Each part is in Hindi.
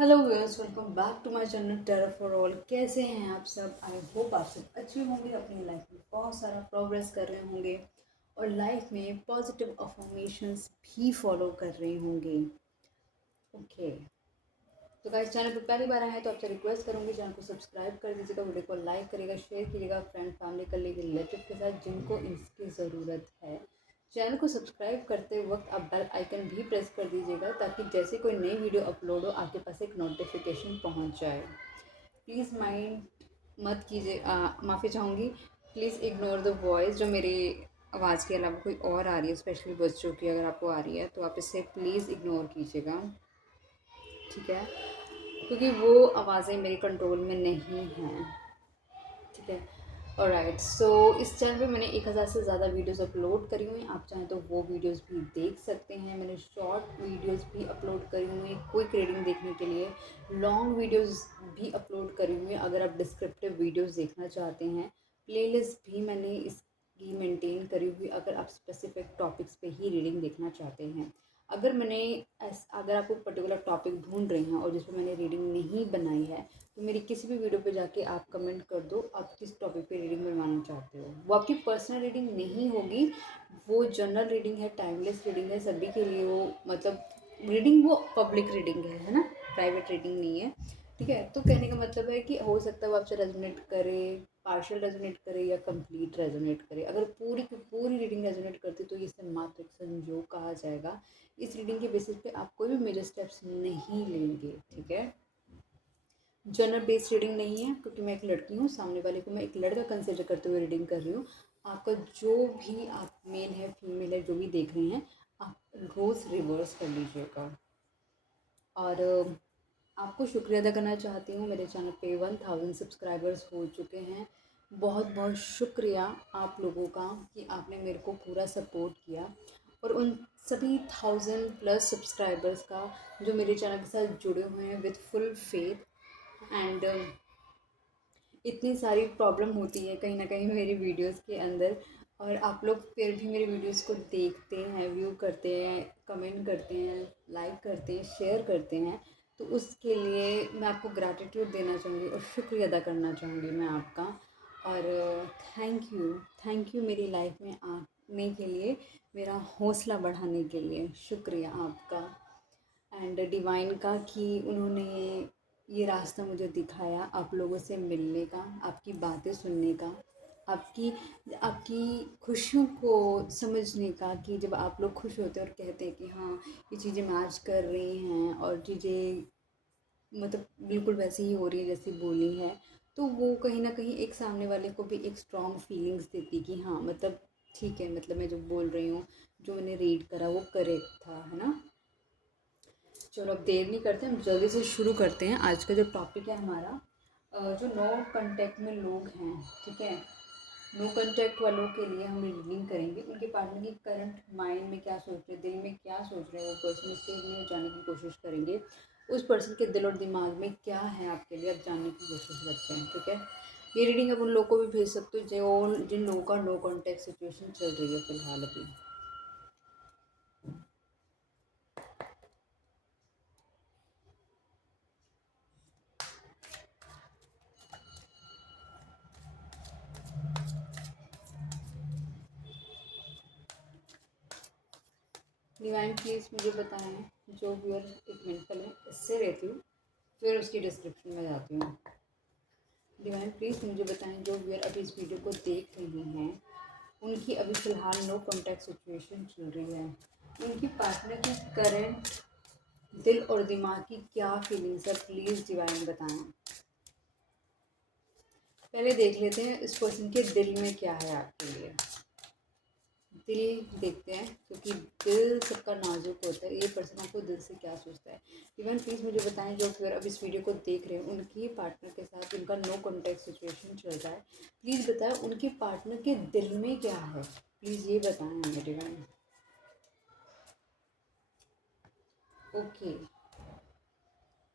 Hello viewers, welcome back to my channel tarot for all. कैसे हैं आप सब? आई होप आप सब अच्छे होंगे, अपनी लाइफ में बहुत सारा प्रोग्रेस कर रहे होंगे और लाइफ में पॉजिटिव अफर्मेशंस भी फॉलो कर रहे होंगे। ओके, तो गाइस, चैनल पर पहली बार आए हैं तो आपसे रिक्वेस्ट करूंगी चैनल को सब्सक्राइब कर दीजिएगा, वीडियो को लाइक करिएगा, शेयर कीजिएगा फ्रेंड फैमिली कलीग रिलेटिव के साथ जिनको इसकी ज़रूरत है। चैनल को सब्सक्राइब करते वक्त आप बेल आइकन भी प्रेस कर दीजिएगा ताकि जैसे कोई नई वीडियो अपलोड हो आपके पास एक नोटिफिकेशन पहुंच जाए। प्लीज़ माइंड मत कीजिए, माफ़ी चाहूँगी। प्लीज़ इग्नोर द वॉइस जो मेरी आवाज़ के अलावा कोई और आ रही है, स्पेशली बच्चों की अगर आपको आ रही है तो आप इसे प्लीज़ इग्नोर कीजिएगा, ठीक है? क्योंकि वो आवाज़ें मेरे कंट्रोल में नहीं हैं, ठीक है? ऑलराइट, सो इस चैनल पे मैंने 1000 से ज़्यादा वीडियोस अपलोड करी हुई हैं। आप चाहें तो वो वीडियोस भी देख सकते हैं। मैंने शॉर्ट वीडियोस भी अपलोड करी हुई हैं क्विक रीडिंग देखने के लिए। लॉन्ग वीडियोस भी अपलोड करी हुई हैं अगर आप डिस्क्रिप्टिव वीडियोस देखना चाहते हैं। प्लेलिस्ट भी मैंने इसकी मेंटेन करी हुई अगर आप स्पेसिफिक टॉपिक्स पे ही रीडिंग देखना चाहते हैं। अगर आप कोई पर्टिकुलर टॉपिक ढूंढ रहे हैं और जिस पर मैंने रीडिंग नहीं बनाई है तो मेरी किसी भी वीडियो पे जाके आप कमेंट कर दो आप किस टॉपिक पे रीडिंग बनवाना चाहते हो। वो आपकी पर्सनल रीडिंग नहीं होगी, वो जनरल रीडिंग है, टाइमलेस रीडिंग है सभी के लिए। वो मतलब रीडिंग वो पब्लिक रीडिंग है ना, प्राइवेट रीडिंग नहीं है, ठीक है? तो कहने का मतलब है कि हो सकता है वो आपसे रेजोनेट करे, पार्शियल रेजोनेट करे या कंप्लीट रेजोनेट करे। अगर पूरी की पूरी रीडिंग रेजोनेट करती तो इसे मात्र एक संयोग कहा जाएगा। इस रीडिंग के बेसिस पे आप कोई भी मेजर स्टेप्स नहीं लेंगे, ठीक है? जनरल बेस्ड रीडिंग नहीं है क्योंकि मैं एक लड़की हूँ, सामने वाले को मैं एक लड़का कंसिडर करते हुए रीडिंग कर रही हूँ। आपका जो भी आप मेल है फीमेल है जो भी देख रहे हैं, आप रोज़ रिवर्स कर लीजिएगा। और आपको शुक्रिया अदा करना चाहती हूँ, मेरे चैनल पे 1000 सब्सक्राइबर्स हो चुके हैं। बहुत बहुत शुक्रिया आप लोगों का कि आपने मेरे को पूरा सपोर्ट किया। और उन सभी 1000+ सब्सक्राइबर्स का जो मेरे चैनल के साथ जुड़े हुए हैं विद फुल फेथ। एंड इतनी सारी प्रॉब्लम होती है कहीं ना कहीं मेरी वीडियोस के अंदर, और आप लोग फिर भी मेरी वीडियोस को देखते हैं, व्यू करते हैं, कमेंट करते हैं, लाइक करते हैं, शेयर करते हैं। तो उसके लिए मैं आपको ग्रैटिट्यूड देना चाहूँगी और शुक्रिया अदा करना चाहूँगी मैं आपका। और थैंक यू मेरी लाइफ में आने के लिए, मेरा हौसला बढ़ाने के लिए शुक्रिया आपका। एंड डिवाइन का कि उन्होंने ये रास्ता मुझे दिखाया आप लोगों से मिलने का, आपकी बातें सुनने का, आपकी आपकी खुशियों को समझने का। कि जब आप लोग खुश होते हैं और कहते हैं कि हाँ ये चीज़ें मैच कर रही हैं और चीज़ें मतलब बिल्कुल वैसे ही हो रही है जैसी बोली है, तो वो कहीं ना कहीं एक सामने वाले को भी एक स्ट्रॉन्ग फीलिंग्स देती कि हाँ मतलब ठीक है, मतलब मैं जो बोल रही हूँ, जो मैंने रीड करा वो करेक्ट था, है ना? चलो अब देर नहीं करते, हम जल्दी से शुरू करते हैं। आज का जो टॉपिक है हमारा, जो नो कांटेक्ट में लोग हैं, ठीक है? नो कांटेक्ट वालों के लिए हम रीडिंग करेंगे। उनके पार्टनर की करंट माइंड में क्या सोच रहे हैं, दिल में क्या सोच रहे हैं वो पर्सन, उसके लिए जानने की कोशिश करेंगे। उस पर्सन के दिल और दिमाग में क्या है आपके लिए, आप जानने की कोशिश करते हैं, ठीक है? ये रीडिंग आप उन लोगों को भी भेज सकते हो जो जिन लोगों का नो कांटेक्ट सिचुएशन चल रही है फिलहाल अभी। डिवाइन प्लीज़ मुझे बताएं जो व्यूअर, एक मिनट पहले इससे रहती हूँ फिर उसकी डिस्क्रिप्शन में जाती हूँ। डिवाइन प्लीज़ मुझे बताएं जो व्यूअर अभी इस वीडियो को देख रही हैं, उनकी अभी फ़िलहाल नो कॉन्टैक्ट सिचुएशन चल रही है। उनकी पार्टनर की करंट दिल और दिमाग की क्या फीलिंग्स है, प्लीज़ डिवाइन बताएं। पहले देख लेते हैं इस पर्सन के दिल में क्या है आपके लिए। दिल देखते हैं क्योंकि दिल सबका नाजुक होता है। ये पर्सन आपको दिल से क्या सोचता है। इवन प्लीज़ मुझे बताएं जो फिर अब इस वीडियो को देख रहे हैं, उनकी पार्टनर के साथ उनका नो कॉन्टैक्ट सिचुएशन चल रहा है। प्लीज़ बताएं उनके पार्टनर के दिल में क्या है, प्लीज़ ये बताएं हमें डिवाइन। Okay,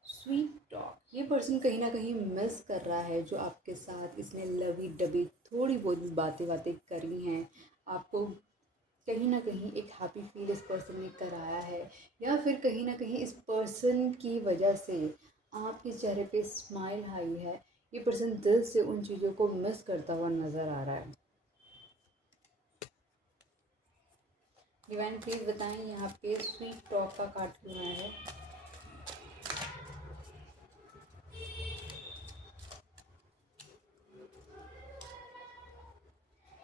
sweet talk. ये पर्सन कहीं ना कहीं मिस कर रहा है जो आपके साथ इसने लवी डबी थोड़ी बहुत बातें बातें करी हैं। आपको कहीं न कहीं एक हैप्पी फील इस पर्सन ने कराया है, या फिर कहीं न कहीं इस पर्सन की वजह से आपके चेहरे पे स्माइल आई है, ये पर्सन दिल से उन चीज़ों को मिस करता हुआ नज़र आ रहा है। डिवाइन प्लीज बताएं यहाँ पे स्वीट टॉक का कार्ड क्यों आया है।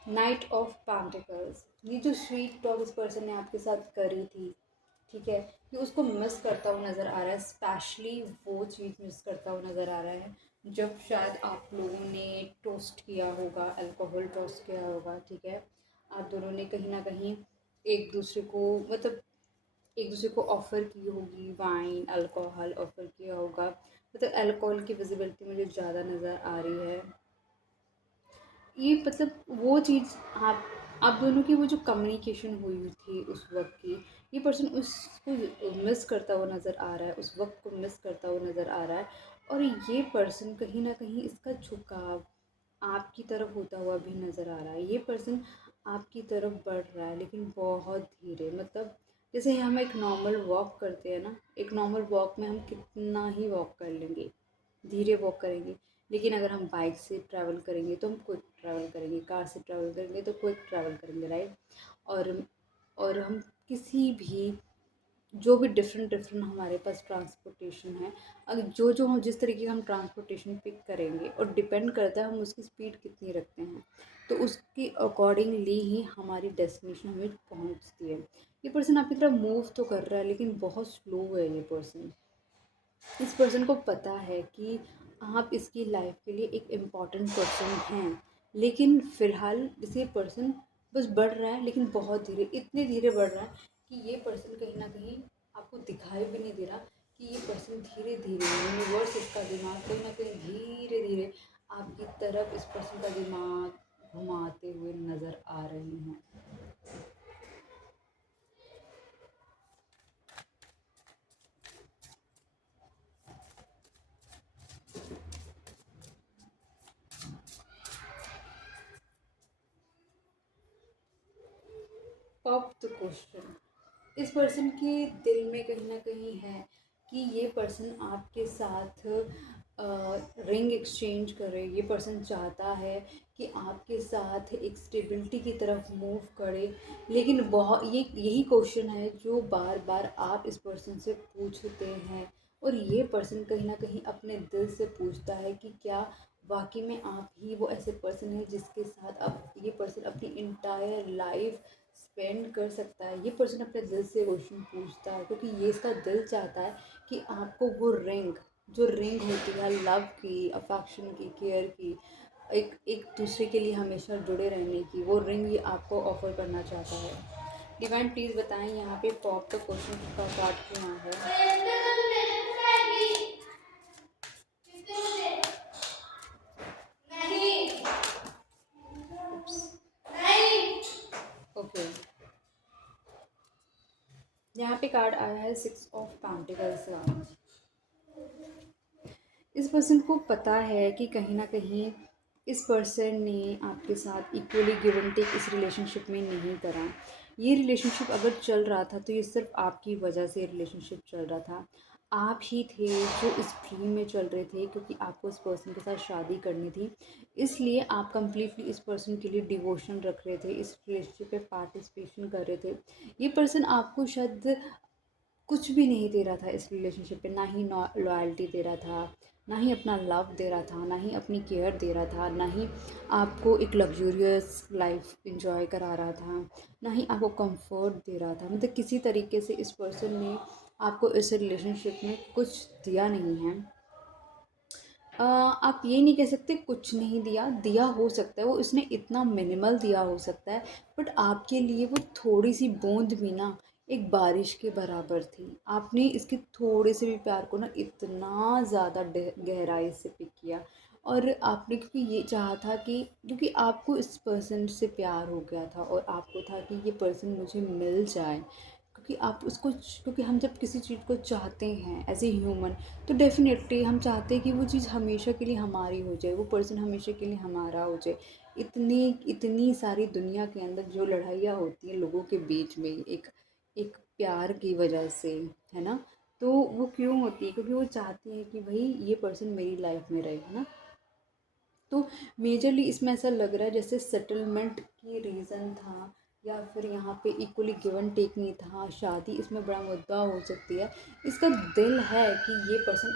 नाइट ऑफ पेंटिकल्स, ये जो स्वीट टॉक इस पर्सन ने आपके साथ करी थी, ठीक है, ये उसको मिस करता हुआ नज़र आ रहा है। स्पेशली वो चीज़ मिस करता हुआ नज़र आ रहा है जब शायद आप लोगों ने टोस्ट किया होगा, अल्कोहल टोस्ट किया होगा, ठीक है। आप दोनों ने कहीं ना कहीं एक दूसरे को मतलब एक दूसरे को ऑफ़र की होगी, वाइन अल्कोहल ऑफ़र किया होगा। मतलब अल्कोहल की विजिबिलिटी मुझे ज़्यादा नज़र आ रही है। ये मतलब वो चीज़ आप दोनों की वो जो कम्युनिकेशन हुई थी उस वक़्त की, ये पर्सन उसको मिस करता हुआ नज़र आ रहा है, उस वक़्त को मिस करता हुआ नज़र आ रहा है। और ये पर्सन कहीं न कहीं इसका झुकाव आपकी तरफ होता हुआ भी नज़र आ रहा है। ये पर्सन आपकी तरफ बढ़ रहा है लेकिन बहुत धीरे, मतलब जैसे हम एक नॉर्मल वॉक करते हैं ना, एक नॉर्मल वॉक में हम कितना ही वॉक कर लेंगे, धीरे वॉक करेंगे। लेकिन अगर हम बाइक से ट्रैवल करेंगे तो हम क्विक ट्रैवल करेंगे, कार से ट्रैवल करेंगे तो क्विक ट्रैवल करेंगे, राइट। और और हम किसी भी जो भी डिफरेंट डिफरेंट हमारे पास ट्रांसपोर्टेशन है, अगर जो हम जिस तरीके का हम ट्रांसपोर्टेशन पिक करेंगे और डिपेंड करता है हम उसकी स्पीड कितनी रखते हैं, तो उसके अकॉर्डिंगली ही हमारी डेस्टिनेशन हमें पहुंचती है। ये पर्सन आपकी तरफ मूव तो कर रहा है लेकिन बहुत स्लो है ये पर्सन। इस पर्सन को पता है कि आप इसकी लाइफ के लिए एक इम्पॉर्टेंट पर्सन हैं, लेकिन फ़िलहाल ये पर्सन बस बढ़ रहा है लेकिन बहुत धीरे, इतने धीरे बढ़ रहा है कि ये पर्सन कहीं ना कहीं आपको दिखाई भी नहीं दे रहा कि ये पर्सन धीरे धीरे, यूनिवर्स इसका दिमाग कहीं ना कहीं धीरे धीरे आपकी तरफ इस पर्सन का दिमाग घुमाते हुए नज़र आ रहे हैं। पॉप द क्वेश्चन, इस पर्सन के दिल में कहीं ना कहीं है कि ये पर्सन आपके साथ रिंग एक्सचेंज करे। ये पर्सन चाहता है कि आपके साथ एक स्टेबिलिटी की तरफ मूव करे, लेकिन बहुत ये यही क्वेश्चन है जो बार बार आप इस पर्सन से पूछते हैं। और ये पर्सन कहीं ना कहीं अपने दिल से पूछता है कि क्या वाकई में आप ही वो ऐसे पर्सन है जिसके साथ अब ये पर्सन अपनी इंटायर लाइफ स्पेंड कर सकता है। ये पर्सन अपने दिल से क्वेश्चन पूछता है क्योंकि ये इसका दिल चाहता है कि आपको वो रिंग, जो रिंग होती है लव की, अफेक्शन की, केयर की, एक एक दूसरे के लिए हमेशा जुड़े रहने की, वो रिंग ये आपको ऑफर करना चाहता है। डिवाइन प्लीज़ बताएं यहाँ पे पॉप का क्वेश्चन का कार्ड क्यों है। ओके, यहाँ पे कार्ड आया है 6 ऑफ पेंटिकल्स का। इस पर्सन को पता है कि कहीं ना कहीं इस पर्सन ने आपके साथ इक्वली गिव एंड टेक इस रिलेशनशिप में नहीं करा। ये रिलेशनशिप अगर चल रहा था तो ये सिर्फ आपकी वजह से रिलेशनशिप चल रहा था। आप ही थे जो इस ड्रीम में चल रहे थे क्योंकि आपको इस पर्सन के साथ शादी करनी थी, इसलिए आप कंप्लीटली इस पर्सन के लिए डिवोशन रख रहे थे, इस रिलेशनशिप में पार्टिसिपेशन कर रहे थे। ये पर्सन आपको शायद कुछ भी नहीं दे रहा था इस रिलेशनशिप पे, ना ही लॉयल्टी दे रहा था, ना ही अपना लव दे रहा था, ना ही अपनी केयर दे रहा था, ना ही आपको एक लग्जूरियस लाइफ इंजॉय करा रहा था, ना ही आपको कंफर्ट दे रहा था। मतलब किसी तरीके से इस पर्सन ने आपको इस रिलेशनशिप में कुछ दिया नहीं है। आप ये नहीं कह सकते कुछ नहीं दिया, दिया हो सकता है, वो उसने इतना मिनिमल दिया हो सकता है, बट आपके लिए वो थोड़ी सी बूंद भी ना एक बारिश के बराबर थी। आपने इसके थोड़े से भी प्यार को ना इतना ज़्यादा गहराई से पिक किया। और आपने क्योंकि ये चाहा था कि क्योंकि आपको इस पर्सन से प्यार हो गया था और आपको था कि ये पर्सन मुझे मिल जाए, क्योंकि आप उसको, क्योंकि हम जब किसी चीज़ को चाहते हैं एज ए ह्यूमन तो डेफ़िनेटली हम चाहते हैं कि वो चीज़ हमेशा के लिए हमारी हो जाए, वो पर्सन हमेशा के लिए हमारा हो जाए। इतनी इतनी सारी दुनिया के अंदर जो लड़ाइयाँ होती हैं लोगों के बीच में एक एक प्यार की वजह से, है ना। तो वो क्यों होती है? क्योंकि वो चाहती है कि भाई ये पर्सन मेरी लाइफ में रहे, है ना। तो मेजरली इसमें ऐसा लग रहा है जैसे सेटलमेंट की रीज़न था, या फिर यहाँ पे इक्वली गिवन टेक नहीं था, शादी इसमें बड़ा मुद्दा हो सकती है। इसका दिल है कि ये पर्सन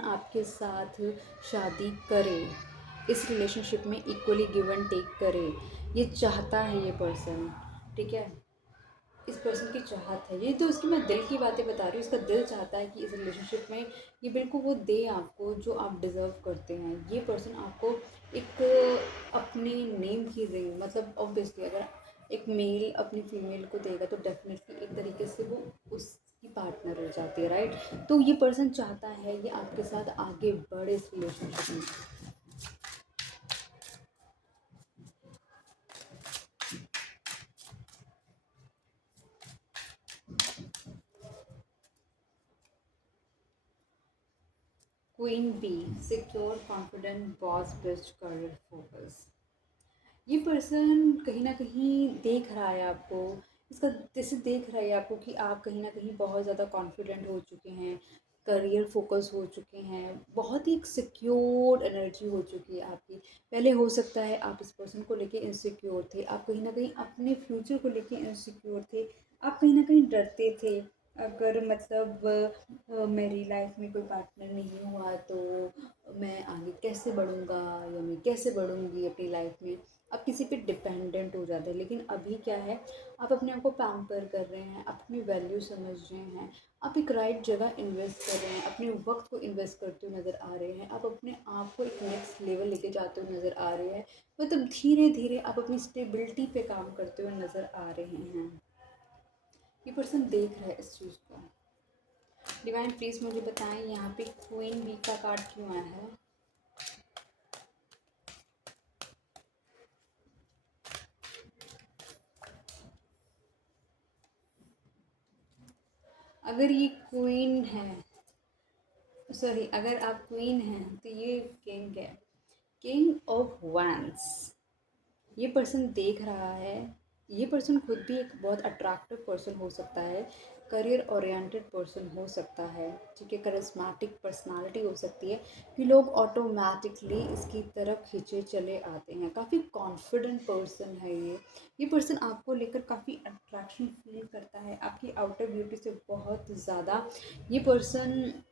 आपके साथ शादी करे, इस रिलेशनशिप में इक्वली गिव एंड टेक करे, ये चाहता है ये पर्सन, ठीक है। इस पर्सन की चाहत है ये, तो उसकी मैं दिल की बातें बता रही हूँ। इसका दिल चाहता है कि इस रिलेशनशिप में ये बिल्कुल वो दे आपको जो आप डिज़र्व करते हैं। ये पर्सन आपको एक अपने नेम की रिंग, मतलब ऑब्वियसली अगर एक मेल अपनी फीमेल को देगा तो डेफिनेटली एक तरीके से वो उसकी पार्टनर हो जाती है, राइट। तो ये पर्सन चाहता है ये आपके साथ आगे बढ़े इस रिलेशनशिप में। Queen bee, secure, confident, boss, best, career focus. ये पर्सन कहीं न कहीं देख रहा है आपको, इसका जैसे देख रहा है आपको कि आप कहीं न कहीं बहुत ज़्यादा कॉन्फिडेंट हो चुके हैं, करियर फ़ोकस हो चुके हैं, बहुत ही एक सिक्योर एनर्जी हो चुकी है आपकी। पहले हो सकता है आप इस पर्सन को लेके इनसिक्योर थे, आप कहीं न कहीं अपने फ्यूचर को लेके इनसिक्योर थे, आप कहीं न कहीं डरते थे। अगर मतलब मेरी लाइफ़ में कोई पार्टनर नहीं हुआ तो मैं आगे कैसे बढ़ूँगा, या मैं कैसे बढ़ूँगी अपनी लाइफ़ में। आप किसी पे डिपेंडेंट हो जाते हैं, लेकिन अभी क्या है, आप अपने आप को पैम्पर कर रहे हैं, आप अपनी वैल्यू समझ रहे हैं, आप एक राइट जगह इन्वेस्ट कर रहे हैं, अपने वक्त को इन्वेस्ट करते हुए नज़र आ रहे हैं, आप अपने आप को एक नेक्स्ट लेवल लेके जाते हुए नज़र आ रहे हैं। मतलब धीरे धीरे आप अपनी स्टेबिलिटी पे काम करते हुए नज़र आ रहे हैं। ये पर्सन देख रहा है इस चीज़ को। डिवाइन प्लीज़ मुझे बताएं यहाँ पे क्वीन बी का कार्ड क्यों आया है। अगर ये क्वीन है, सॉरी, अगर आप क्वीन हैं तो ये किंग है, किंग ऑफ वैंड्स। ये पर्सन देख रहा है, ये पर्सन खुद भी एक बहुत अट्रैक्टिव पर्सन हो सकता है, करियर ओरिएंटेड पर्सन हो सकता है, ठीक है, करिस्मेटिक पर्सनालिटी हो सकती है कि लोग ऑटोमेटिकली इसकी तरफ खींचे चले आते हैं। काफ़ी कॉन्फिडेंट पर्सन है ये पर्सन आपको लेकर काफ़ी अट्रैक्शन फील करता है, आपकी आउटर ब्यूटी से बहुत ज़्यादा ये पर्सन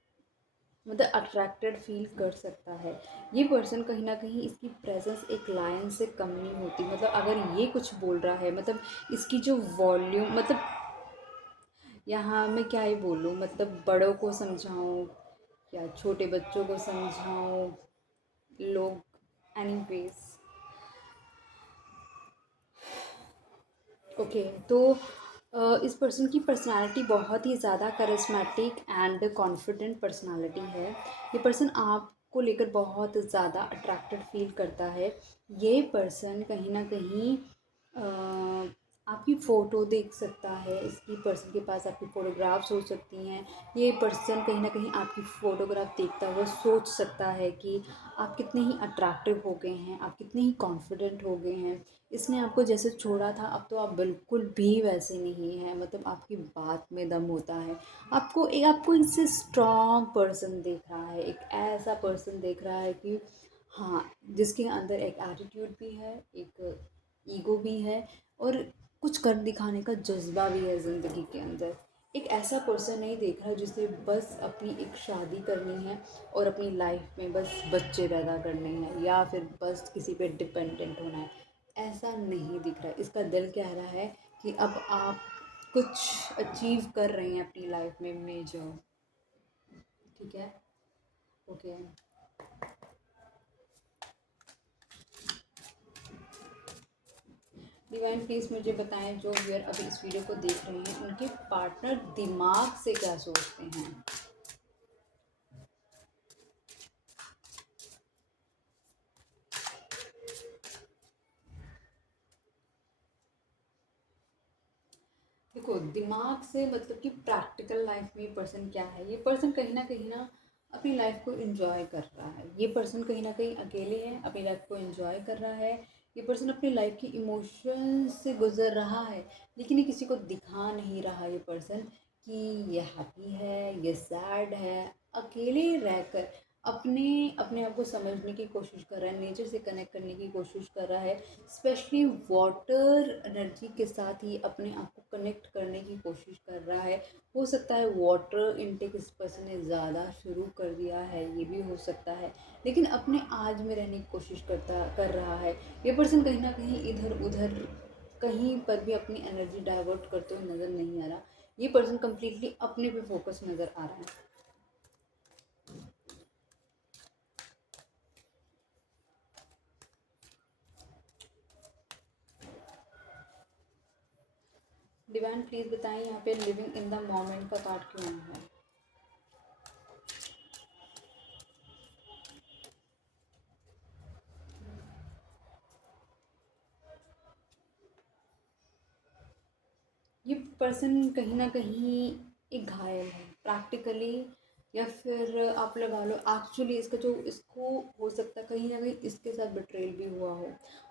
मतलब अट्रैक्टेड फील कर सकता है। ये पर्सन कहीं न कहीं इसकी प्रेज़ेंस एक लायन से कम नहीं होती। मतलब अगर ये कुछ बोल रहा है, मतलब इसकी जो वॉल्यूम, मतलब यहाँ मैं क्या ही बोलूँ, मतलब बड़ों को समझाऊँ या छोटे बच्चों को समझाऊँ, लोग, एनीवेज़। ओके, तो इस पर्सन की पर्सनालिटी बहुत ही ज़्यादा करिस्मेटिक एंड कॉन्फिडेंट पर्सनालिटी है। ये पर्सन आपको लेकर बहुत ज़्यादा अट्रैक्टेड फील करता है। ये पर्सन कहीं न कहीं आपकी फ़ोटो देख सकता है, इसकी पर्सन के पास आपकी फ़ोटोग्राफ्स हो सकती हैं। ये पर्सन कहीं न कहीं आपकी फ़ोटोग्राफ देखता हुआ सोच सकता है कि आप कितने ही अट्रैक्टिव हो गए हैं, आप कितने ही कॉन्फिडेंट हो गए हैं। इसने आपको जैसे छोड़ा था, अब तो आप बिल्कुल भी वैसे नहीं हैं, मतलब आपकी बात में दम होता है। आपको इससे स्ट्रॉन्ग पर्सन देख रहा है, एक ऐसा पर्सन देख रहा है कि हाँ, जिसके अंदर एक एटीट्यूड भी है, एक ईगो भी है, और कुछ कर दिखाने का जज़्बा भी है ज़िंदगी के अंदर। एक ऐसा पर्सन नहीं देख रहा जिसे बस अपनी एक शादी करनी है और अपनी लाइफ में बस बच्चे पैदा करने हैं, या फिर बस किसी पे डिपेंडेंट होना है। ऐसा नहीं दिख रहा है। इसका दिल कह रहा है कि अब आप कुछ अचीव कर रहे हैं अपनी लाइफ में मेजर, ठीक है। ओके, डिवाइन प्लीज़ मुझे बताएं जो व्यूअर अभी इस वीडियो को देख रहे हैं उनके पार्टनर दिमाग से क्या सोचते हैं। देखो, दिमाग से मतलब कि प्रैक्टिकल लाइफ में ये पर्सन क्या है, ये पर्सन कहीं ना अपनी लाइफ को एंजॉय कर रहा है। ये पर्सन कहीं ना कहीं अकेले है, अपनी लाइफ को एंजॉय कर रहा है। ये पर्सन अपनी लाइफ की इमोशंस से गुजर रहा है, लेकिन ये किसी को दिखा नहीं रहा ये पर्सन कि ये हैप्पी है, ये सैड है। अकेले रहकर अपने अपने आप को समझने की कोशिश कर रहा है, नेचर से कनेक्ट करने की कोशिश कर रहा है। स्पेशली वाटर एनर्जी के साथ ही अपने आप को कनेक्ट करने की कोशिश कर रहा है। हो सकता है वाटर इनटेक इस पर्सन ने ज़्यादा शुरू कर दिया है, ये भी हो सकता है, लेकिन अपने आज में रहने की कोशिश कर रहा है। ये पर्सन कहीं ना कहीं इधर उधर कहीं पर भी अपनी एनर्जी डाइवर्ट करते हुए नज़र नहीं आ रहा। ये पर्सन कम्प्लीटली अपने पे फोकस नज़र आ रहा है। डिवाइन प्लीज़ बताएं यहाँ पे लिविंग इन द मोमेंट का कार्ड क्यों आया है। ये पर्सन कहीं ना कहीं एक घायल है प्रैक्टिकली, या फिर आप लगा लो एक्चुअली इसका जो इसको हो सकता है कहीं ना कहीं इसके साथ बिट्रेल भी हुआ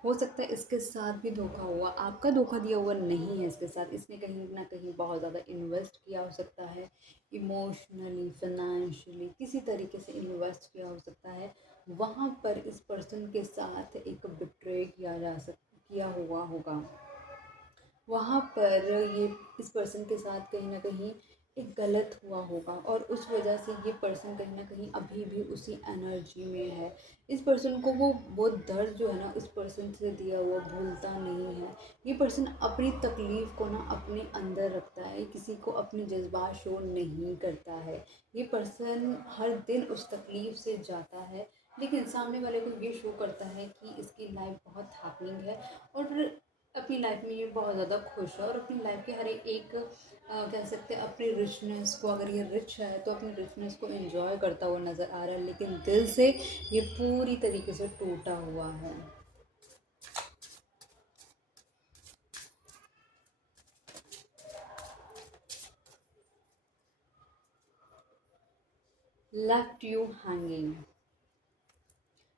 हो सकता है इसके साथ भी धोखा हुआ। आपका धोखा दिया हुआ नहीं है इसके साथ, इसने कहीं ना कहीं बहुत ज़्यादा इन्वेस्ट किया हो सकता है, इमोशनली फाइनेंशियली किसी तरीके से इन्वेस्ट किया हो सकता है। वहाँ पर इस पर्सन के साथ एक बिट्रे किया हुआ होगा। वहाँ पर ये इस पर्सन के साथ कहीं न कहीं एक गलत हुआ होगा, और उस वजह से ये पर्सन कहीं न कहीं अभी भी उसी एनर्जी में है। इस पर्सन को वो दर्द जो है ना इस पर्सन से दिया हुआ भूलता नहीं है। ये पर्सन अपनी तकलीफ़ को ना अपने अंदर रखता है, किसी को अपने जज़्बात शो नहीं करता है। ये पर्सन हर दिन उस तकलीफ़ से जाता है, लेकिन सामने वाले को ये शो करता है कि इसकी लाइफ़ बहुत हैपनिंग है, और अपनी लाइफ में ये बहुत ज़्यादा खुश है, और अपनी लाइफ के हर एक कह सकते हैं अपनी रिचनेस को, अगर ये रिच है तो अपनी रिचनेस को एंजॉय करता हुआ नज़र आ रहा है, लेकिन दिल से ये पूरी तरीके से टूटा हुआ है। Left you hanging,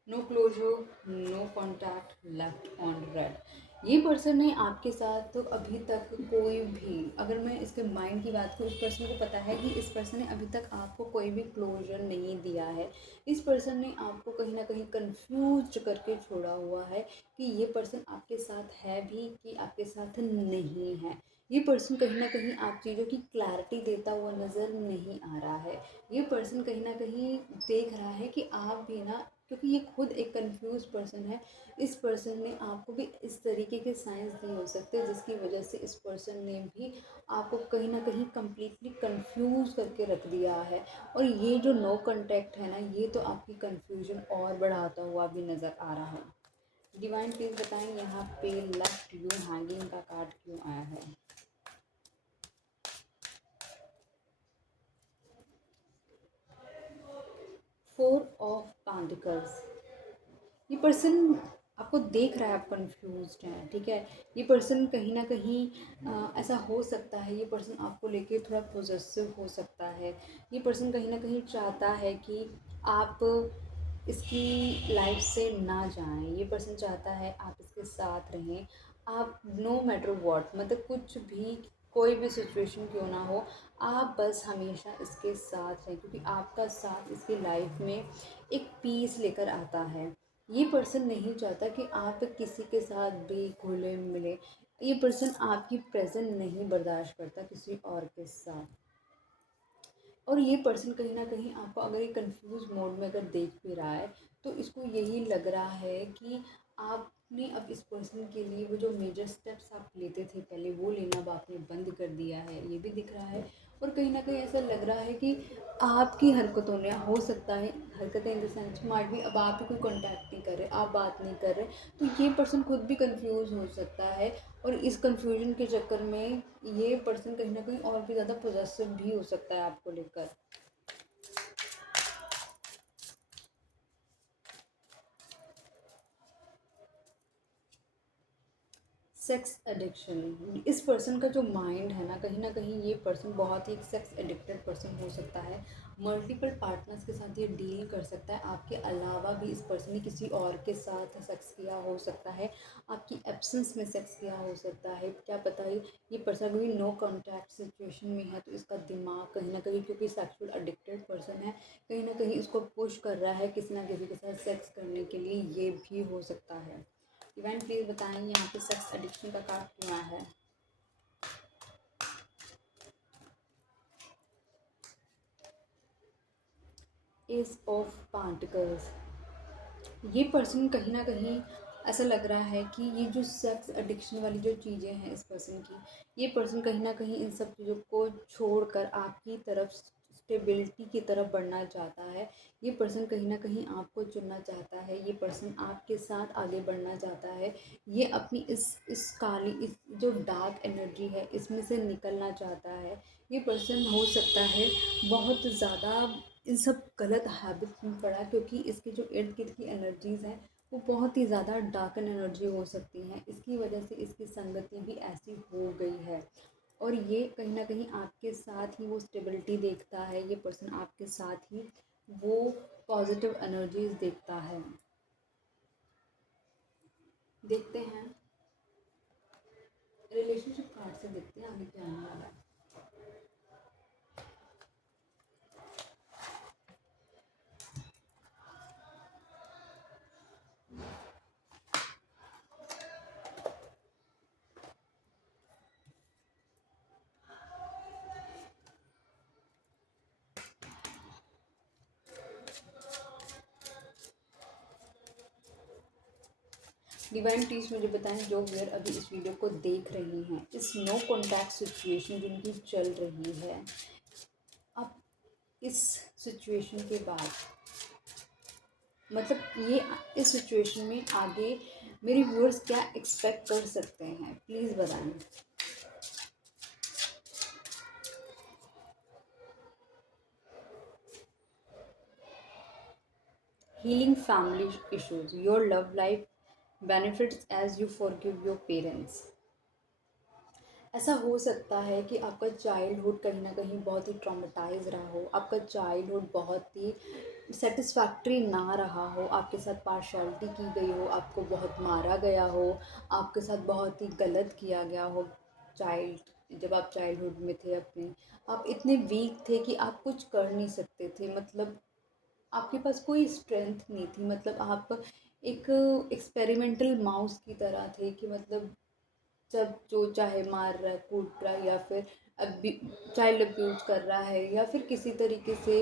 no closure, no contact, left on red. ये पर्सन ने आपके साथ तो अभी तक कोई भी, अगर मैं इसके माइंड की बात करूँ, इस पर्सन को पता है कि इस पर्सन ने अभी तक आपको कोई भी क्लोजर नहीं दिया है। इस पर्सन ने आपको कहीं ना कहीं कंफ्यूज करके छोड़ा हुआ है कि ये पर्सन आपके साथ है भी कि आपके साथ नहीं है। ये पर्सन कहीं ना कहीं आप चीज़ों की क्लैरिटी देता हुआ नज़र नहीं आ रहा है। ये पर्सन कहीं ना कहीं देख रहा है कि आप भी ना, क्योंकि ये खुद एक कंफ्यूज पर्सन है, इस पर्सन ने आपको भी इस तरीके के साइंस दिए हो सकते हैं जिसकी वजह से इस पर्सन ने भी आपको कहीं ना कहीं कम्प्लीटली कंफ्यूज करके रख दिया है। और ये जो नो कांटेक्ट है ना, ये तो आपकी कंफ्यूजन और बढ़ाता हुआ भी नज़र आ रहा है। डिवाइन प्लीज बताएं यहाँ पे लेफ्ट यू हैंगिंग का कार्ड क्यों आया है। फोर ऑफ पेंटिकल्स, ये पर्सन आपको देख रहा है, आप कंफ्यूज्ड हैं, ठीक है। ये पर्सन कहीं ना कहीं ऐसा हो सकता है, ये पर्सन आपको लेके थोड़ा पोजेसिव हो सकता है। ये पर्सन कहीं ना कहीं चाहता है कि आप इसकी लाइफ से ना जाएं। ये पर्सन चाहता है आप इसके साथ रहें, आप नो मैटर व्हाट, मतलब कुछ भी कोई भी सिचुएशन क्यों ना हो, आप बस हमेशा इसके साथ रहें, क्योंकि आपका साथ इसकी लाइफ में एक पीस लेकर आता है। ये पर्सन नहीं चाहता कि आप किसी के साथ भी घुले मिले। ये पर्सन आपकी प्रेजेंट नहीं बर्दाश्त करता किसी और के साथ। और ये पर्सन कहीं ना कहीं आपको अगर ये कंफ्यूज मोड में अगर देख भी रहा है, तो इसको यही लग रहा है कि आपने अब इस पर्सन के लिए वो जो मेजर स्टेप्स आप लेते थे पहले, वो लेना अब आपने बंद कर दिया है, ये भी दिख रहा है। और कहीं ना कहीं ऐसा लग रहा है कि आपकी हरकतों ने, हो सकता है हरकतें इन द सेंस माइट भी, अब आप ही कोई कॉन्टैक्ट नहीं कर रहे, आप बात नहीं कर रहे, तो ये पर्सन खुद भी कंफ्यूज हो सकता है। और इस कंफ्यूजन के चक्कर में ये पर्सन कहीं ना कहीं और भी ज़्यादा पोजेसिव भी हो सकता है आपको लेकर। सेक्स एडिक्शन, इस पर्सन का जो माइंड है ना कहीं ये पर्सन बहुत ही एक सेक्स एडिक्टेड पर्सन हो सकता है। मल्टीपल पार्टनर्स के साथ ये डील कर सकता है। आपके अलावा भी इस पर्सन ने किसी और के साथ सेक्स किया हो सकता है, आपकी एब्सेंस में सेक्स किया हो सकता है, क्या पता है। ये पर्सन भी नो कॉन्टैक्ट सिचुएशन में है, तो इसका दिमाग कहीं ना कहीं, क्योंकि सेक्सुअल एडिक्टेड पर्सन है, कहीं ना कहीं इसको पुश कर रहा है किसी ना किसी के साथ सेक्स करने के लिए, ये भी हो सकता है। इवेंट प्लीज बताएं यहाँ पे सेक्स एडिक्शन का कार्ड क्यों आया है। एस ऑफ पार्टिकल्स, ये पर्सन कहीं ना कहीं ऐसा लग रहा है कि ये जो सेक्स एडिक्शन वाली जो चीज़ें हैं इस पर्सन की, ये पर्सन कहीं ना कहीं इन सब चीज़ों को छोड़कर आपकी तरफ स्टेबिलिटी की तरफ बढ़ना चाहता है। ये पर्सन कहीं ना कहीं आपको चुनना चाहता है, ये पर्सन आपके साथ आगे बढ़ना चाहता है। ये अपनी इस काली, इस जो डार्क एनर्जी है इसमें से निकलना चाहता है। ये पर्सन हो सकता है बहुत ज़्यादा इन सब गलत हैबिट्स में पड़ा, क्योंकि इसके जो इर्द गिर्द की एनर्जीज़ हैं वो बहुत ही ज़्यादा डार्कन एनर्जी हो सकती हैं। इसकी वजह से इसकी संगति भी ऐसी हो गई है, और ये कहीं ना कहीं आपके साथ ही वो स्टेबिलिटी देखता है। ये पर्सन आपके साथ ही वो पॉजिटिव एनर्जीज देखता है। देखते हैं रिलेशनशिप कार्ड से, देखते हैं आगे क्या आने वाला है। डिवाइन प्लीज मुझे बताएं, जो व्यूअर अभी इस वीडियो को देख रही हैं, इस नो कॉन्टैक्ट सिचुएशन जिनकी चल रही है, अब इस सिचुएशन के बाद, मतलब ये इस सिचुएशन में आगे मेरे व्यूअर्स क्या एक्सपेक्ट कर सकते हैं, प्लीज़ बताएं। Healing family issues, your love life benefits as you forgive your parents. ऐसा हो सकता है कि आपका चाइल्डहुड कहीं ना कहीं बहुत ही ट्रॉमेटाइज रहा हो, आपका चाइल्डहुड बहुत ही सेटिस्फैक्ट्री ना रहा हो, आपके साथ पार्शियलिटी की गई हो, आपको बहुत मारा गया हो, आपके साथ बहुत ही गलत किया गया हो। जब आप चाइल्डहुड में थे अपने, आप इतने वीक थे कि आप कुछ कर नहीं सकते थे, मतलब आपके पास कोई स्ट्रेंथ नहीं थी, मतलब आप एक एक्सपेरिमेंटल माउस की तरह थे कि मतलब जब जो चाहे मार रहा है, कूट रहा है, या फिर अभी चाइल्ड अब्यूज कर रहा है, या फिर किसी तरीके से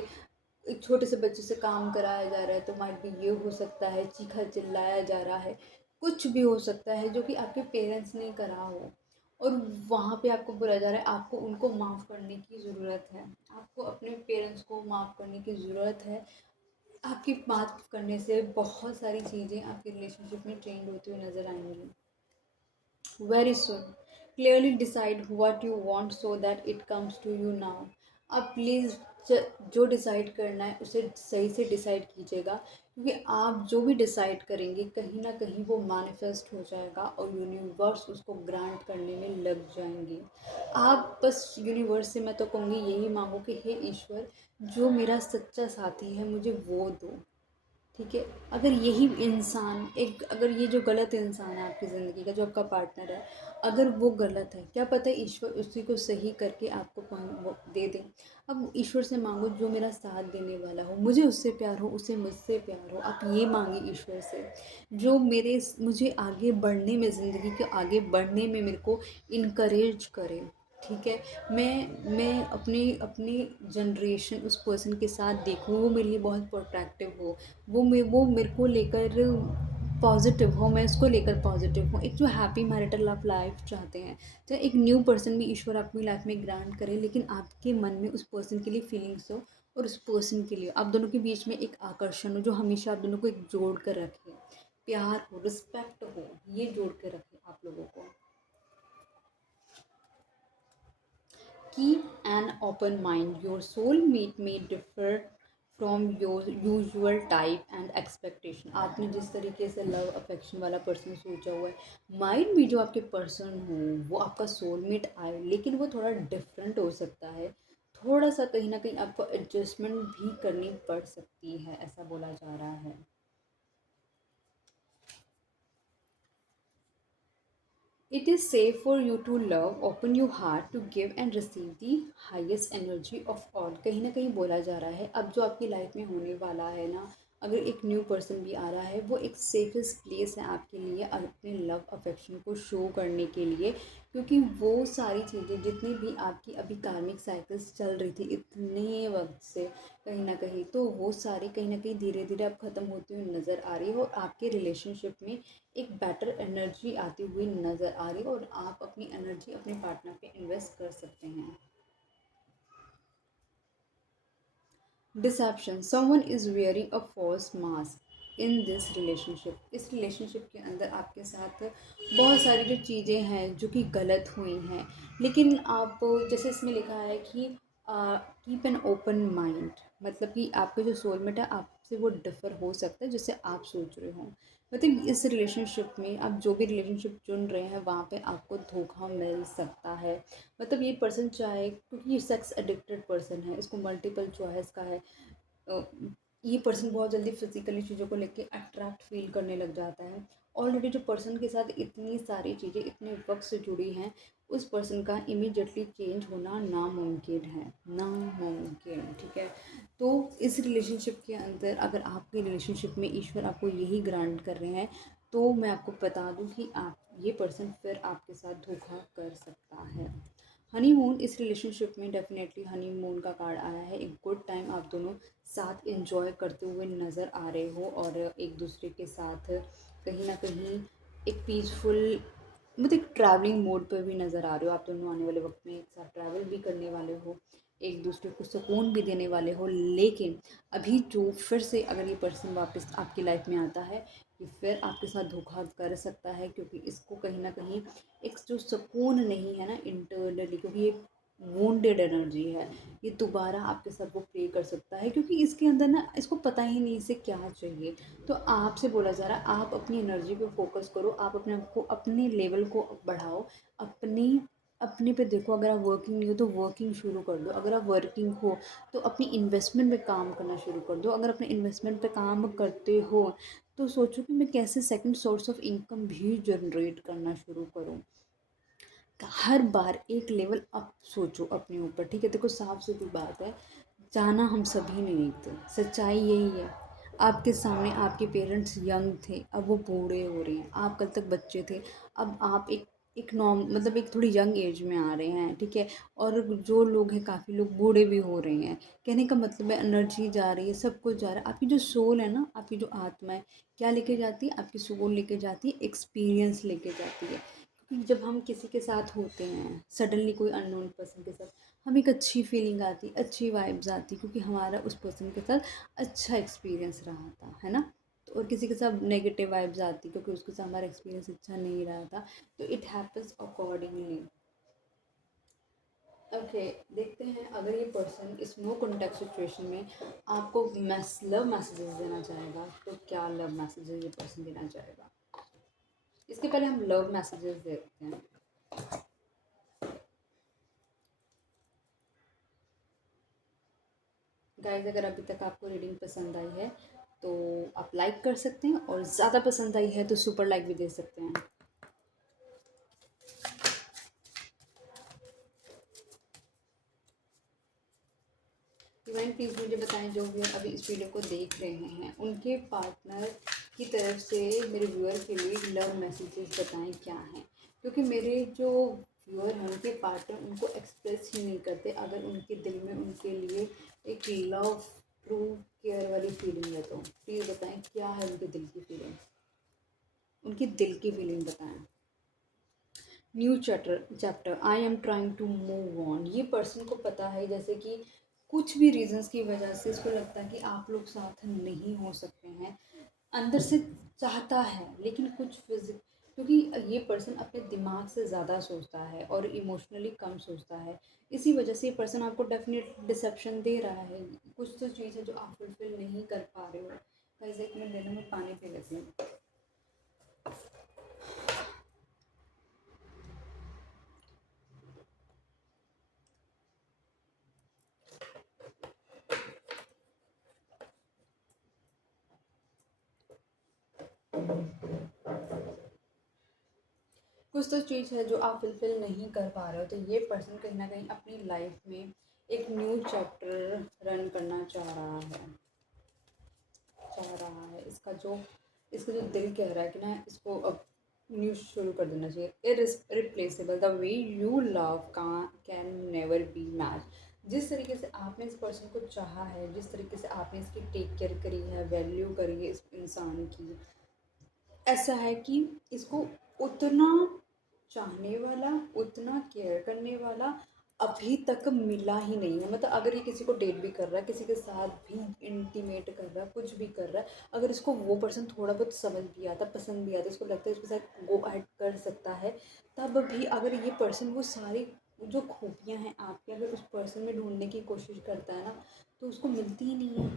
एक छोटे से बच्चे से काम कराया जा रहा है, तो माइट भी ये हो सकता है चीखा चिल्लाया जा रहा है, कुछ भी हो सकता है जो कि आपके पेरेंट्स ने करा हो, और वहाँ पे आपको बुलाया जा रहा है। आपको उनको माफ़ करने की ज़रूरत है, आपको अपने पेरेंट्स को माफ़ करने की ज़रूरत है। आपकी बात करने से बहुत सारी चीज़ें आपकी रिलेशनशिप में चेंज होती हुई नज़र आएंगी। Very soon. Clearly decide what you want so that it comes to you now. अब प्लीज़ जो डिसाइड करना है उसे सही से डिसाइड कीजिएगा, क्योंकि आप जो भी डिसाइड करेंगे कहीं ना कहीं वो मैनिफेस्ट हो जाएगा और यूनिवर्स उसको ग्रांट करने में लग जाएंगे। आप बस यूनिवर्स से, मैं तो कहूँगी यही मांगो कि हे ईश्वर, जो मेरा सच्चा साथी है मुझे वो दो। ठीक है, अगर यही इंसान, एक अगर ये जो गलत इंसान है आपकी ज़िंदगी का, जो आपका पार्टनर है, अगर वो गलत है, क्या पता है ईश्वर उसी को सही करके आपको वो दे दे। अब ईश्वर से मांगो जो मेरा साथ देने वाला हो, मुझे उससे प्यार हो, उसे मुझसे प्यार हो, आप ये मांगे ईश्वर से, जो मुझे आगे बढ़ने में, ज़िंदगी के आगे बढ़ने में मेरे को इनकरेज करे। ठीक है, मैं अपनी अपनी जनरेशन उस पर्सन के साथ देखूँ, वो मेरे लिए बहुत प्रोटेक्टिव हो, वो मेरे को लेकर पॉजिटिव हो, मैं उसको लेकर पॉजिटिव हूँ। एक जो हैप्पी मैरिटल लव लाइफ चाहते हैं, तो एक न्यू पर्सन भी ईश्वर अपनी लाइफ में ग्रांट करे, लेकिन आपके मन में उस पर्सन के लिए फीलिंग्स हो, और उस पर्सन के लिए आप दोनों के बीच में एक आकर्षण हो जो हमेशा आप दोनों को एक जोड़ कर रखे, प्यार हो, रिस्पेक्ट हो, ये जोड़ कर रखे आप लोगों को। Keep an open mind. Your soulmate may differ from your usual type and expectation. आपने जिस तरीके से लव अफेक्शन वाला पर्सन सोचा हुआ है, माइंड भी जो आपके पर्सन हो वो आपका सोलमेट आए, लेकिन वो थोड़ा डिफरेंट हो सकता है। थोड़ा सा कहीं ना कहीं आपको एडजस्टमेंट भी करनी पड़ सकती है, ऐसा बोला जा रहा है। It is safe for you to love, open your heart to give and receive the highest energy of all। कहीं ना कहीं बोला जा रहा है अब जो आपकी लाइफ में होने वाला है ना, अगर एक न्यू पर्सन भी आ रहा है, वो एक सेफेस्ट प्लेस है आपके लिए अपने लव अफेक्शन को शो करने के लिए। क्योंकि वो सारी चीज़ें जितनी भी आपकी अभी कार्मिक साइकिल्स चल रही थी इतने वक्त से, कहीं ना कहीं तो वो सारी कहीं ना कहीं धीरे धीरे अब ख़त्म होती हुई नज़र आ रही है, और आपके रिलेशनशिप में एक बेटर एनर्जी आती हुई नज़र आ रही है, और आप अपनी एनर्जी अपने पार्टनर पे इन्वेस्ट कर सकते हैं। Deception, someone is wearing a false mask in this relationship. इस रिलेशनशिप के अंदर आपके साथ बहुत सारी जो चीज़ें हैं जो कि गलत हुई हैं, लेकिन आप जैसे इसमें लिखा है कि कीप एन ओपन माइंड, मतलब कि आपका जो सोलमेट है आपसे वो डिफ़र हो सकता है जिससे आप सोच रहे हो। मतलब इस रिलेशनशिप में आप जो भी रिलेशनशिप चुन रहे हैं वहाँ पे आपको धोखा मिल सकता है। मतलब ये पर्सन चाहे, क्योंकि ये सेक्स एडिक्टेड पर्सन है, इसको मल्टीपल चॉइस का है। अ, ये पर्सन बहुत जल्दी फिजिकली चीज़ों को लेके अट्रैक्ट फील करने लग जाता है। ऑलरेडी जो पर्सन के साथ इतनी सारी चीज़ें इतने वक्त से जुड़ी हैं, उस पर्सन का इमीडिएटली चेंज होना नामुमकिन है, नामुमकिन, ठीक है। तो इस रिलेशनशिप के अंदर अगर आपके रिलेशनशिप में ईश्वर आपको यही ग्रांट कर रहे हैं, तो मैं आपको बता दूं कि आप ये पर्सन फिर आपके साथ धोखा कर सकता है। हनीमून, इस रिलेशनशिप में डेफिनेटली हनीमून का कार्ड आया है। एक गुड टाइम आप दोनों साथ एंजॉय करते हुए नज़र आ रहे हो, और एक दूसरे के साथ कहीं ना कहीं एक पीसफुल, मतलब एक ट्रैवलिंग मोड पर भी नज़र आ रहे हो। आप दोनों आने वाले वक्त में एक साथ ट्रैवल भी करने वाले हो, एक दूसरे को सुकून भी देने वाले हो। लेकिन अभी जो फिर से अगर ये पर्सन वापस आपकी लाइफ में आता है, ये फिर आपके साथ धोखा कर सकता है, क्योंकि इसको कहीं ना कहीं एक जो सुकून नहीं है ना इंटरनली, क्योंकि ये वोंडेड एनर्जी है, ये दोबारा आपके साथ वो प्ले कर सकता है, क्योंकि इसके अंदर ना इसको पता ही नहीं इसे क्या चाहिए। तो आपसे बोला जा रहा है आप अपनी एनर्जी पे फोकस करो, आप अपने आप को अपने लेवल को बढ़ाओ, अपनी अपने पे देखो। अगर आप वर्किंग नहीं हो तो वर्किंग शुरू कर दो, अगर आप वर्किंग हो तो अपनी इन्वेस्टमेंट पे काम करना शुरू कर दो, अगर अपने इन्वेस्टमेंट पे काम करते हो तो सोचो कि मैं कैसे सेकंड सोर्स ऑफ इनकम भी जनरेट करना शुरू करूँ। हर बार एक लेवल अप सोचो अपने ऊपर, ठीक है। देखो साफ सीधी बात है, जाना हम सभी ने एक दिन, सच्चाई यही है। आपके सामने आपके पेरेंट्स यंग थे, अब वो बूढ़े हो रहे हैं, आप कल तक बच्चे थे, अब आप एक नॉर्म मतलब एक थोड़ी यंग एज में आ रहे हैं, ठीक है। और जो लोग हैं काफ़ी लोग बूढ़े भी हो रहे हैं। कहने का मतलब है एनर्जी जा रही है, सब कुछ जा रहा है। आपकी जो सोल है ना, आपकी जो आत्मा है, क्या लेके जाती है? आपकी सोल लेके जाती है एक्सपीरियंस लेके जाती है। क्योंकि जब हम किसी के साथ होते हैं, सडनली कोई अननोन पर्सन के साथ, हमें एक अच्छी फीलिंग आती, अच्छी वाइब्स आती, क्योंकि हमारा उस पर्सन के साथ अच्छा एक्सपीरियंस रहा था, है ना। तो और किसी के साथ नेगेटिव वाइब्स आती क्योंकि उसके साथ हमारा एक्सपीरियंस अच्छा नहीं रहा था। तो इट हैपन्स अकॉर्डिंगली। ओके, देखते हैं अगर ये पर्सन इस नो कॉन्टैक्ट सिचुएशन में आपको लव मैसेजेस देना चाहेगा, तो क्या लव मैसेजेस ये पर्सन देना चाहेगा। इसके पहले हम लव मैसेजेस देखते हैं। गाइस, अगर अभी तक आपको रीडिंग पसंद आई है तो आप लाइक कर सकते हैं, और ज़्यादा पसंद आई है तो सुपर लाइक भी दे सकते हैं। डिवाइन प्लीज़ मुझे बताएं, जो व्यूअर अभी इस वीडियो को देख रहे हैं उनके पार्टनर की तरफ से मेरे व्यूअर के लिए लव मैसेजेस बताएं क्या हैं। क्योंकि मेरे जो व्यूअर हैं उनके पार्टनर उनको एक्सप्रेस ही नहीं करते, अगर उनके दिल में उनके लिए एक लव ट्रू केयर वाली फीलिंग है तो प्लीज़ बताएं क्या है उनके दिल की फीलिंग, उनकी दिल की फीलिंग बताएं। New chapter I am trying to move on. ये पर्सन को पता है जैसे कि कुछ भी रीजंस की वजह से इसको लगता है कि आप लोग साथ नहीं हो सकते हैं। अंदर से चाहता है, लेकिन कुछ क्योंकि ये पर्सन अपने दिमाग से ज़्यादा सोचता है और इमोशनली कम सोचता है। इसी वजह से ये पर्सन आपको डेफिनेट डिसेप्शन दे रहा है। कुछ तो चीज़ है जो आप फुलफिल नहीं कर पा रहे हो। गाइस, एक मिनट देना, मैं पानी पी लेती हूँ। कुछ तो चीज़ है जो आप फुलफिल नहीं कर पा रहे हो, तो ये पर्सन कहीं ना कहीं अपनी लाइफ में एक न्यू चैप्टर रन करना चाह रहा है। इसका जो दिल कह रहा है कि ना, इसको अब न्यू शुरू कर देना चाहिए। Irreplaceable the way you love can never be match. जिस तरीके से आपने इस पर्सन को चाहा है, जिस तरीके से आपने इसकी टेक केयर करी है, वैल्यू करी है इस इंसान की, ऐसा है कि इसको उतना चाहने वाला, उतना केयर करने वाला अभी तक मिला ही नहीं है। मतलब अगर ये किसी को डेट भी कर रहा है, किसी के साथ भी इंटीमेट कर रहा है, कुछ भी कर रहा है, अगर इसको वो पर्सन थोड़ा बहुत समझ भी आता, पसंद भी आता, इसको लगता है इसके साथ गो अहेड कर सकता है, तब भी अगर ये पर्सन वो सारी जो खूबियाँ हैं आपके, अगर उस पर्सन में ढूंढने की कोशिश करता है ना, तो उसको मिलती ही नहीं है।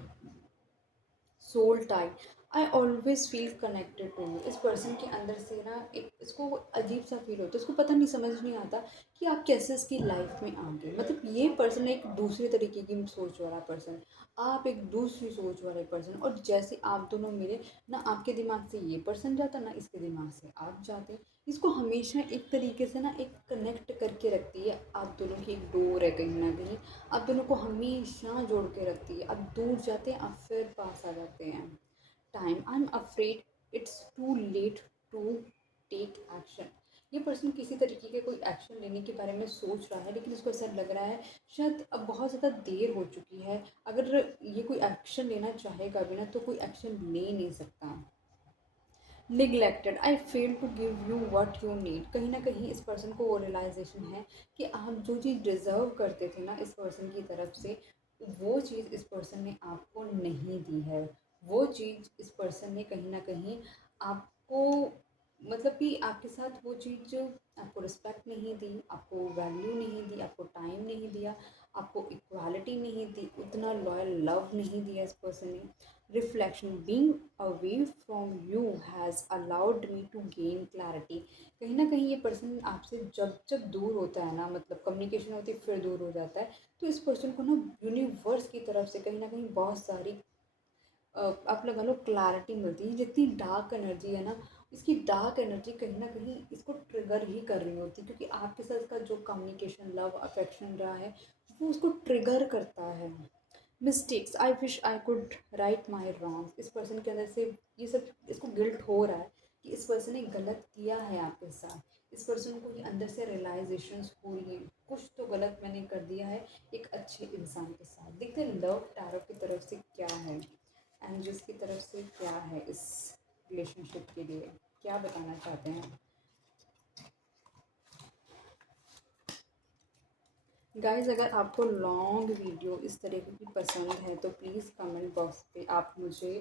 Soul type, I always feel connected to you. इस पर्सन के अंदर से ना एक इसको अजीब सा फील होता है, इसको पता नहीं, समझ नहीं आता कि आप कैसे इसकी लाइफ में आ गए। मतलब ये पर्सन एक दूसरे तरीके की सोच वाला पर्सन, आप एक दूसरी सोच वाले पर्सन, और जैसे आप दोनों मिले ना, आपके दिमाग से ये पर्सन जाता ना, इसके दिमाग से आप जाते। इसको हमेशा एक तरीके से ना एक कनेक्ट करके रखती है, आप दोनों की एक डोर है कहीं ना कहीं, आप दोनों को हमेशा जोड़ के रखती है। आप दूर जाते हैं, आप फिर पास आ जाते हैं। Time, I am afraid it's too late to take action. ये पर्सन किसी तरीके के कोई एक्शन लेने के बारे में सोच रहा है, लेकिन उसको ऐसा लग रहा है शायद अब बहुत ज़्यादा देर हो चुकी है। अगर ये कोई एक्शन लेना चाहेगा भी ना, तो कोई एक्शन ले नहीं सकता। Neglected, I fail to give you what you need. कहीं ना कहीं इस पर्सन को वो रियलाइजेशन है कि आप जो चीज़ डिज़र्व करते थे ना इस पर्सन की तरफ से, वो चीज़ इस पर्सन ने आपको नहीं दी है। वो चीज़ इस पर्सन ने कहीं ना कहीं आपको, मतलब कि आपके साथ वो चीज़ जो आपको रिस्पेक्ट नहीं दी, आपको वैल्यू नहीं दी, आपको टाइम नहीं दिया, आपको इक्वालिटी नहीं दी, उतना लॉयल लव नहीं दिया इस पर्सन ने। Reflection, being away from you has allowed me to gain clarity. कहीं ना कहीं ये पर्सन आपसे जब जब दूर होता है ना, मतलब कम्युनिकेशन होती है फिर दूर हो जाता है, तो इस पर्सन को ना यूनिवर्स की तरफ से कहीं ना कहीं बहुत सारी आप लगा लो क्लैरिटी मिलती है। जितनी डार्क एनर्जी है ना, इसकी डार्क एनर्जी कहीं ना कहीं इसको ट्रिगर ही कर रही होती है, क्योंकि आपके साथ का जो कम्युनिकेशन, लव, अफेक्शन रहा है, वो उसको ट्रिगर करता है। Mistakes, I wish I could write my wrong. इस पर्सन के अंदर से ये सब इसको गिल्ट हो रहा है कि इस पर्सन ने गलत किया है आपके साथ। इस पर्सन को ये अंदर से रियलाइजेशन हो रही है, कुछ तो गलत मैंने कर दिया है एक अच्छे इंसान के साथ। देखते हैं लव टैरो की तरफ से क्या है, एंजल्स की तरफ से क्या है इस रिलेशनशिप के लिए, क्या बताना चाहते हैं। गाइज़, अगर आपको लॉन्ग वीडियो इस तरीके की पसंद है तो प्लीज़ कमेंट बॉक्स पे आप मुझे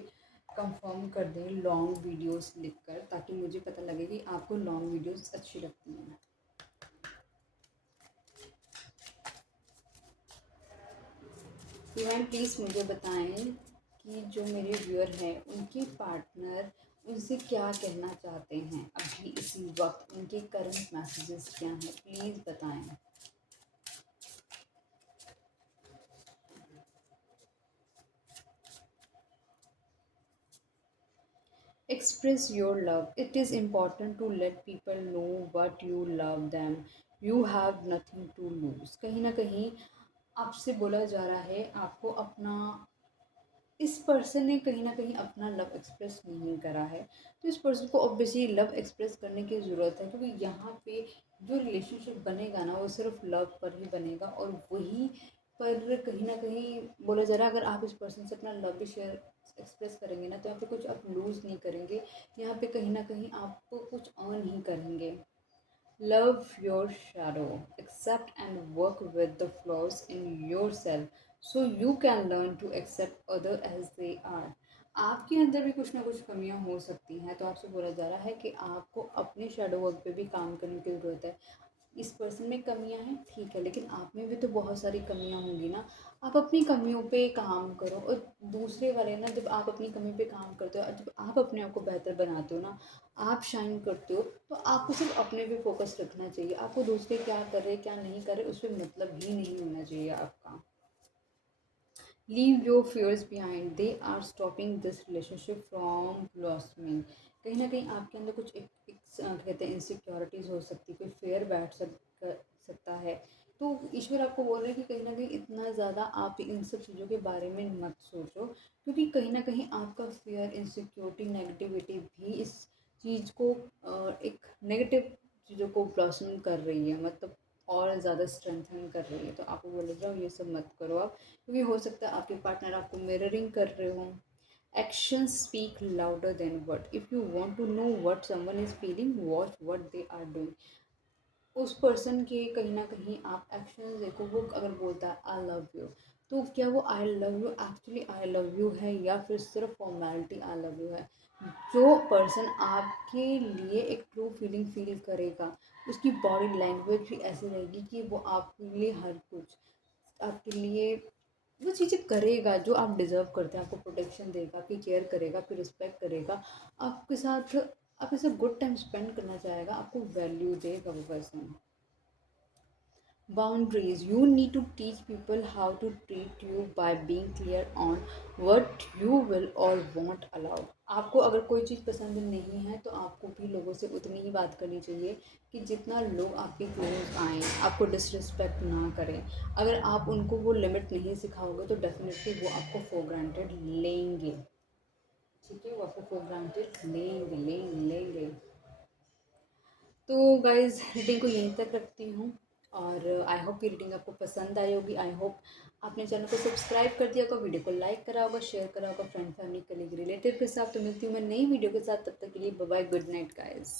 कंफर्म कर दें लॉन्ग वीडियोस लिखकर, ताकि मुझे पता लगे कि आपको लॉन्ग वीडियोस अच्छी लगती हैं। इवन प्लीज़ मुझे बताएं कि जो मेरे व्यूअर हैं उनके पार्टनर उनसे क्या कहना चाहते हैं अभी इसी वक्त, उनके करंट मैसेजेस क्या हैं, प्लीज़ बताएं। Express your love. It is important to let people know what you love them. You have nothing to lose. कहीं ना कहीं आपसे बोला जा रहा है आपको अपना, इस पर्सन ने कहीं ना कहीं अपना लव एक्सप्रेस नहीं करा है, तो इस पर्सन को ऑब्वियसली लव एक्सप्रेस करने की ज़रूरत है, क्योंकि यहाँ पे जो रिलेशनशिप बनेगा ना वो सिर्फ लव पर ही बनेगा, और वही पर कहीं ना कहीं बोला जा रहा है अगर आप इस पर्सन से अपना लव भी शेयर एक्सप्रेस करेंगे ना, तो यहाँ पे कुछ आप लूज़ नहीं करेंगे, यहाँ पे कहीं ना कहीं आप कुछ अर्न ही करेंगे। Love your shadow. Accept and work with the flaws in yourself so you can learn to accept others as they are. आपके अंदर भी कुछ ना कुछ कमियां हो सकती हैं, तो आपसे बोला जा रहा है कि आपको अपने शैडो वर्क पे भी काम करने की ज़रूरत है। इस पर्सन में कमियां हैं ठीक है, लेकिन आप में भी तो बहुत सारी कमियां होंगी ना। आप अपनी कमियों पे काम करो, और दूसरे वाले ना, जब आप अपनी कमी पे काम करते हो और जब आप अपने आप को बेहतर बनाते हो ना, आप शाइन करते हो, तो आपको सिर्फ अपने पे फोकस रखना चाहिए। आपको दूसरे क्या कर रहे क्या नहीं कर रहे उस पर मतलब ही नहीं होना चाहिए आपका। Leave your fears behind, they are stopping this relationship from blossoming। कहीं ना कहीं आपके अंदर कुछ एक कहते हैं इनसिक्योरिटीज़ हो सकती है, कोई फेयर सकता है। तो ईश्वर आपको बोल रहे हैं कि कहीं ना कहीं इतना ज़्यादा आप इन सब चीज़ों के बारे में मत सोचो, क्योंकि कहीं ना कहीं आपका फेयर, इनसिक्योरिटी, नेगेटिविटी भी इस चीज़ को एक नेगेटिव चीज़ों को ब्लॉसम कर रही है, मतलब और ज़्यादा स्ट्रेंथन कर रही है। तो आपको बोले जाओ ये सब मत करो आप, क्योंकि हो सकता है आपके पार्टनर आपको मिररिंग कर रहे हो। Actions speak louder than word. If you want to know what someone is feeling, watch what they are doing. उस पर्सन के कहीं ना कहीं आप एक्शन देखो। वो अगर बोलता है आई लव यू, तो क्या वो I love you actually I love you है, या फिर सिर्फ फॉर्मेलिटी आई लव यू है। जो पर्सन आपके लिए एक ट्रू फीलिंग फील करेगा, उसकी बॉडी लैंग्वेज भी ऐसी रहेगी कि वो आपके लिए हर कुछ, आपके लिए वो चीज़ें करेगा जो आप डिज़र्व करते हैं। आपको प्रोटेक्शन देगा, आपकी केयर करेगा, आपकी रिस्पेक्ट करेगा, आपके साथ गुड टाइम स्पेंड करना चाहेगा, आपको वैल्यू देगा वो person. Boundaries. You need to teach people how to treat you by being clear on what you will or won't allow। आपको अगर कोई चीज़ पसंद नहीं है तो आपको भी लोगों से उतनी ही बात करनी चाहिए कि जितना लोग आपके क्लोज आएँ, आपको डिसरिस्पेक्ट ना करें। अगर आप उनको वो लिमिट नहीं सिखाओगे तो डेफिनेटली वो आपको फॉर ग्रांटेड लेंगे। ठीक है, वो आपको फॉर ग्रांटेड लेंगे। तो गाइज़, रीडिंग को यहीं तक रखती हूँ, और आई होप कि रीडिंग आपको पसंद आई होगी। आई होप आपने चैनल को सब्सक्राइब कर दिया होगा, वीडियो को लाइक करा होगा, शेयर करा होगा फ्रेंड, फैमिली, कलीग, रिलेटिव के साथ। तो मिलती हूँ मैं नई वीडियो के साथ, तब तक के लिए bye bye, good night guys.